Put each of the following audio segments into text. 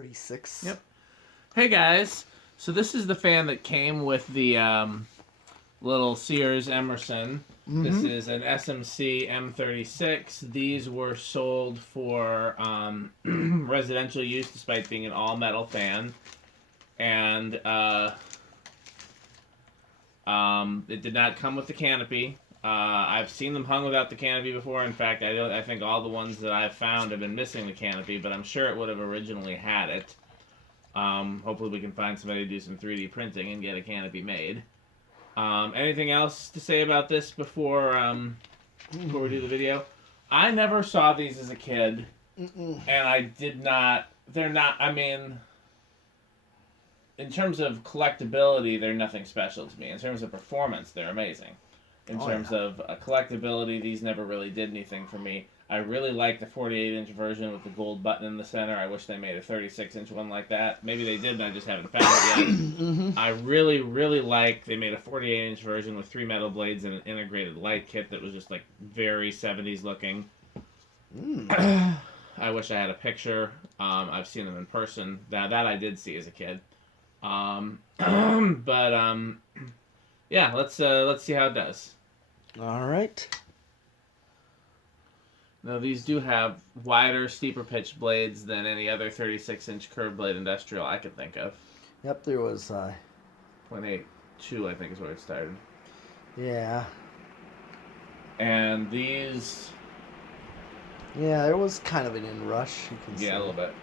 36. Yep. Hey guys, so this is the fan that came with the little Sears Emerson. This is an SMC M36. These were sold for residential use despite being an all-metal fan. And it did not come with the canopy. I've seen them hung without the canopy before. In fact, I think all the ones that I've found have been missing the canopy, but I'm sure it would have originally had it. Hopefully we can find somebody to do some 3D printing and get a canopy made. Anything else to say about this before we do the video? I never saw these as a kid, and I did not... They're not... I mean... In terms of collectability, they're nothing special to me. In terms of performance, they're amazing. In terms of collectability, these never really did anything for me. I really like the 48-inch version with the gold button in the center. I wish they made a 36-inch one like that. Maybe they did, and I just haven't found it yet. I really, really like they made a 48-inch version with 3 metal blades and an integrated light kit that was just like very 70s looking. I wish I had a picture. I've seen them in person. That I did see as a kid. Yeah, let's see how it does. All right. Now these do have wider, steeper pitch blades than any other 36-inch curved blade industrial I can think of. Yep, there was 0.82, I think, is where it started. Yeah. And these... Yeah, there was kind of an inrush, you can say. Yeah, a little bit.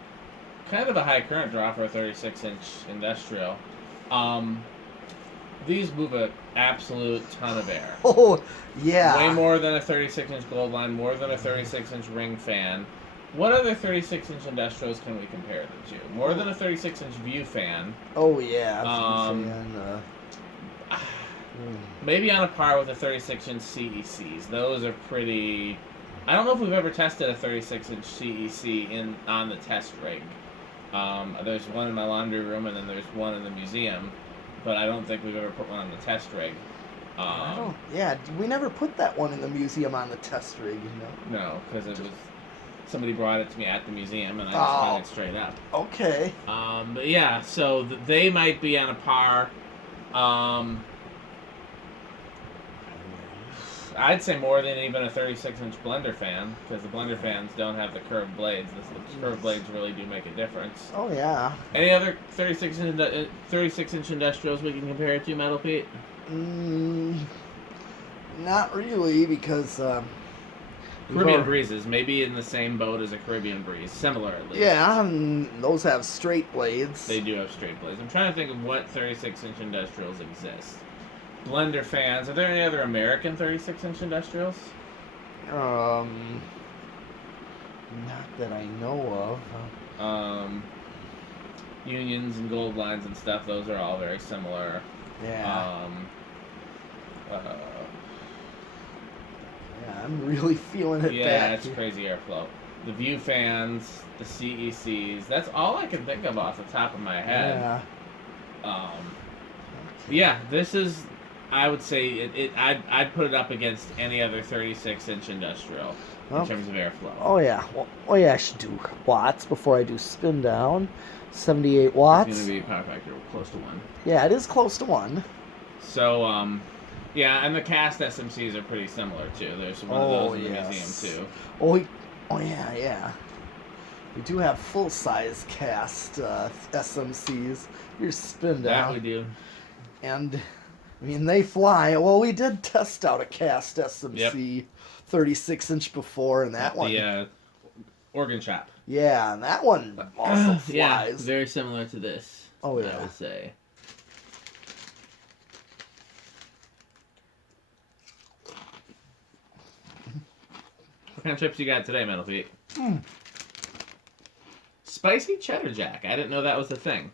Kind of a high current draw for a 36-inch industrial. These move an absolute ton of air. Oh, yeah. Way more than a 36-inch gold line, more than a 36-inch ring fan. What other 36-inch industrials can we compare them to? More than a 36-inch view fan. Oh, yeah. View fan, maybe on a par with the 36-inch CECs. Those are pretty... I don't know if we've ever tested a 36-inch CEC on the test rig. There's one in my laundry room, and then there's one in the museum. But I don't think we've ever put one on the test rig. We never put that one in the museum on the test rig, you know? No, because it was... Somebody brought it to me at the museum, and I just found it straight up. Okay. But yeah, so they might be on a par. I'd say more than even a 36-inch blender fan, because the blender fans don't have the curved blades. The curved blades really do make a difference. Oh, yeah. Any other 36-inch industrials we can compare it to, Metal Pete? Not really, because... Caribbean Breezes, maybe in the same boat as a Caribbean Breeze, similar at least. Yeah, those have straight blades. They do have straight blades. I'm trying to think of what 36-inch industrials exist. Blender fans. Are there any other American 36-inch industrials? Not that I know of. Unions and gold lines and stuff, those are all very similar. Yeah. Yeah, I'm really feeling it back. Yeah, it's crazy airflow. The view fans, the CECs, that's all I can think of off the top of my head. Yeah. Yeah, this is... I would say I'd put it up against any other 36-inch industrial in terms of airflow. Oh yeah, I should do watts before I do spin down. 78 watts. It's going to be power factor close to 1. Yeah, it is close to 1. So yeah, and the cast SMCs are pretty similar too. There's one of those in the museum too. Oh yeah. We do have full-size cast SMCs. Here's spin down. That we do. And I mean, they fly. Well, we did test out a cast SMC 36-inch before, and that one... The organ shop. Yeah, and that one also flies. Yeah, very similar to this. Oh, yeah. I would say. What kind of chips you got today, Metal Feet? Spicy cheddar jack. I didn't know that was a thing.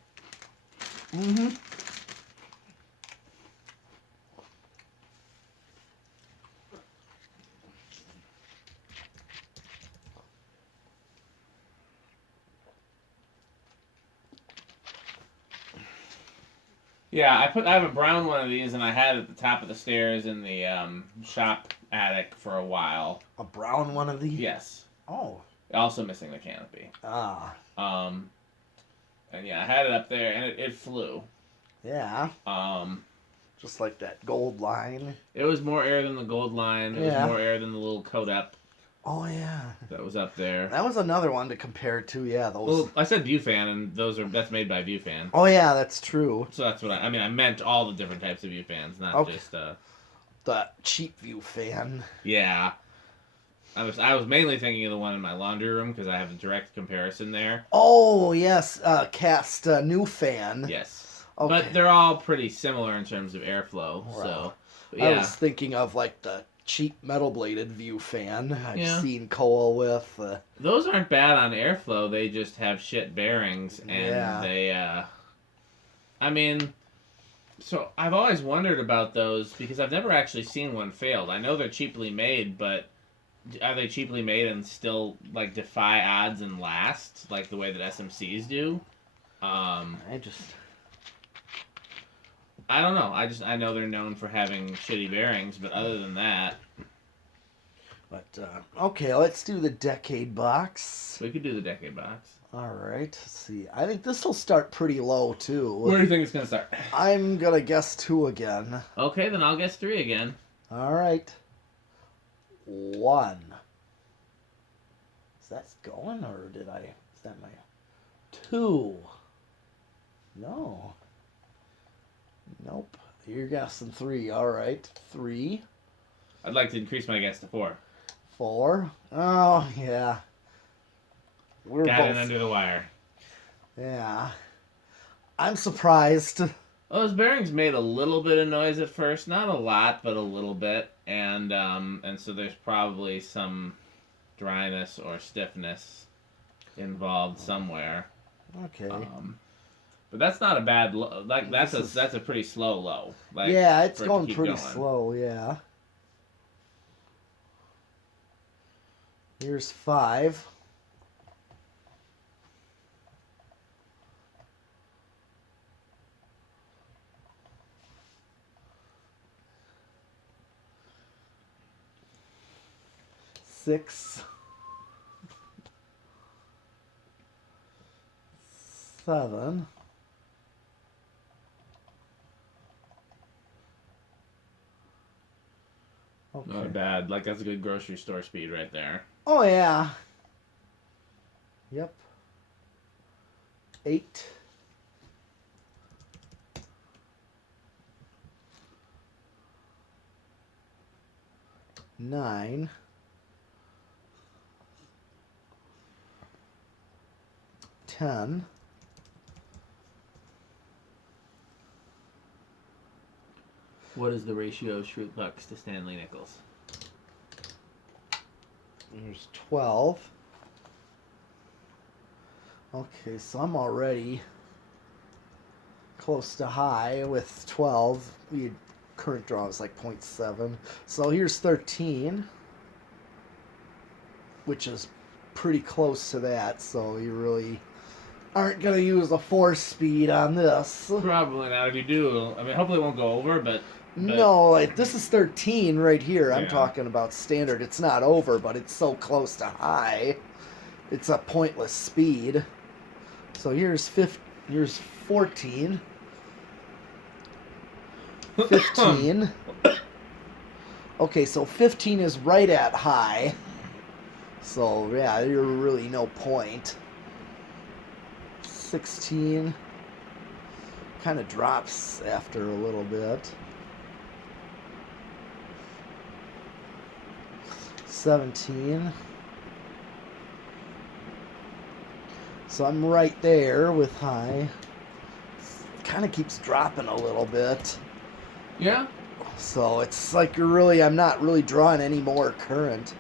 Yeah, I have a brown one of these, and I had it at the top of the stairs in the shop attic for a while. A brown one of these? Yes. Oh. Also missing the canopy. Ah. And yeah, I had it up there, and it flew. Yeah. Just like that gold line. It was more air than the gold line. It was more air than the little Codep. Oh yeah. That was up there. That was another one to compare it to. Yeah, those. Well, I said ViewFan, and that's made by ViewFan. Oh yeah, that's true. So that's what I mean. I meant all the different types of ViewFans, not just the cheap ViewFan. Yeah. I was mainly thinking of the one in my laundry room because I have a direct comparison there. Oh yes, cast new fan. Yes. Okay. But they're all pretty similar in terms of airflow. Right. So yeah. I was thinking of like the cheap metal bladed ViewFan I've seen Cole with. Those aren't bad on airflow. They just have shit bearings, and they. I mean, so I've always wondered about those because I've never actually seen one failed. I know they're cheaply made, but are they cheaply made and still like defy odds and last like the way that SMCs do? I don't know. I know they're known for having shitty bearings, but other than that. But okay, let's do the decade box. We could do the decade box. All right. Let's see. I think this will start pretty low too. Where do you think it's gonna start? I'm gonna guess 2 again. Okay, then I'll guess 3 again. All right. 1. Is that going or did I? Is that my 2? No. Nope. You're guessing 3. All right. 3. I'd like to increase my guess to 4. 4. Oh yeah. We're Got both in under the wire. Yeah. I'm surprised. Well, those bearings made a little bit of noise at first, not a lot, but a little bit, and so there's probably some dryness or stiffness involved somewhere. Okay. But that's not a bad low. Like that's a pretty slow low. Like, yeah, it's going pretty slow. Yeah. Here's 5. Six, 7. Okay. Not bad. Like that's a good grocery store speed right there. Oh yeah. Yep. 8. 9. 10. What is the ratio of Schrute Bucks to Stanley Nichols? There's 12. Okay, so I'm already close to high with 12. Current draw is like 0.7. So here's 13, which is pretty close to that. So you really aren't going to use a 4-speed on this. Probably not. If you do, I mean, hopefully it won't go over, but... No, like, this is 13 right here. I'm talking about standard. It's not over, but it's so close to high. It's a pointless speed. So here's 14. 15. Okay, so 15 is right at high. So, yeah, you're really no point. 16 kind of drops after a little bit. 17. So I'm right there with high. Kind of keeps dropping a little bit. Yeah. So it's like I'm not really drawing any more current.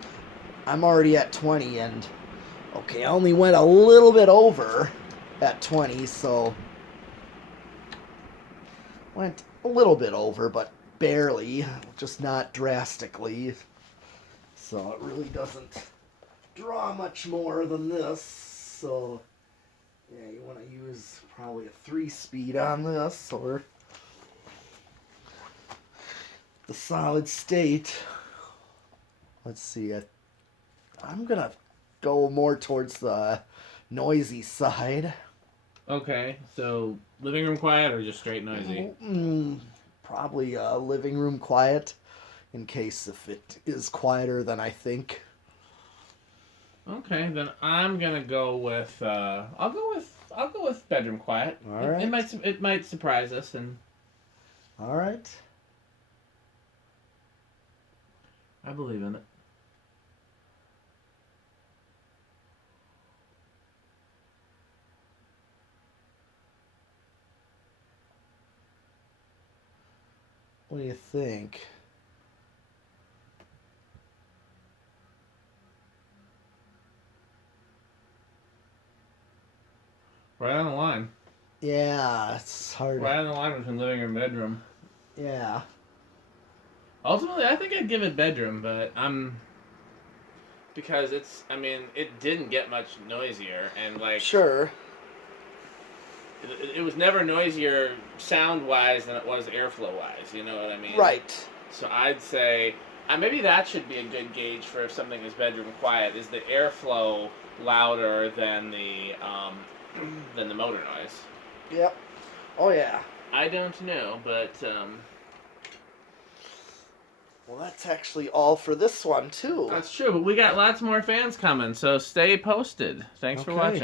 I'm already at 20 and okay, I only went a little bit over at 20, so went a little bit over, but barely, just not drastically. So it really doesn't draw much more than this. So yeah, you want to use probably a 3-speed on this or the solid state. Let's see. I'm going to go more towards the noisy side. Okay, so living room quiet or just straight noisy? Probably living room quiet, in case if it is quieter than I think. Okay, then I'm gonna go with. I'll go with bedroom quiet. All right. It might surprise us, and All right. I believe in it. What do you think? Right on the line. Yeah, it's hard. Right on the line between living room and bedroom. Yeah. Ultimately, I think I'd give it bedroom, but because it didn't get much noisier, and like Sure. it was never noisier sound wise than it was airflow wise. You know what I mean? Right. So I'd say maybe that should be a good gauge for if something is bedroom quiet. Is the airflow louder than the motor noise? Yep. Oh yeah. I don't know, but Well, that's actually all for this one too. that's true. But we got lots more fans coming, so stay posted. Thanks for Okay. watching.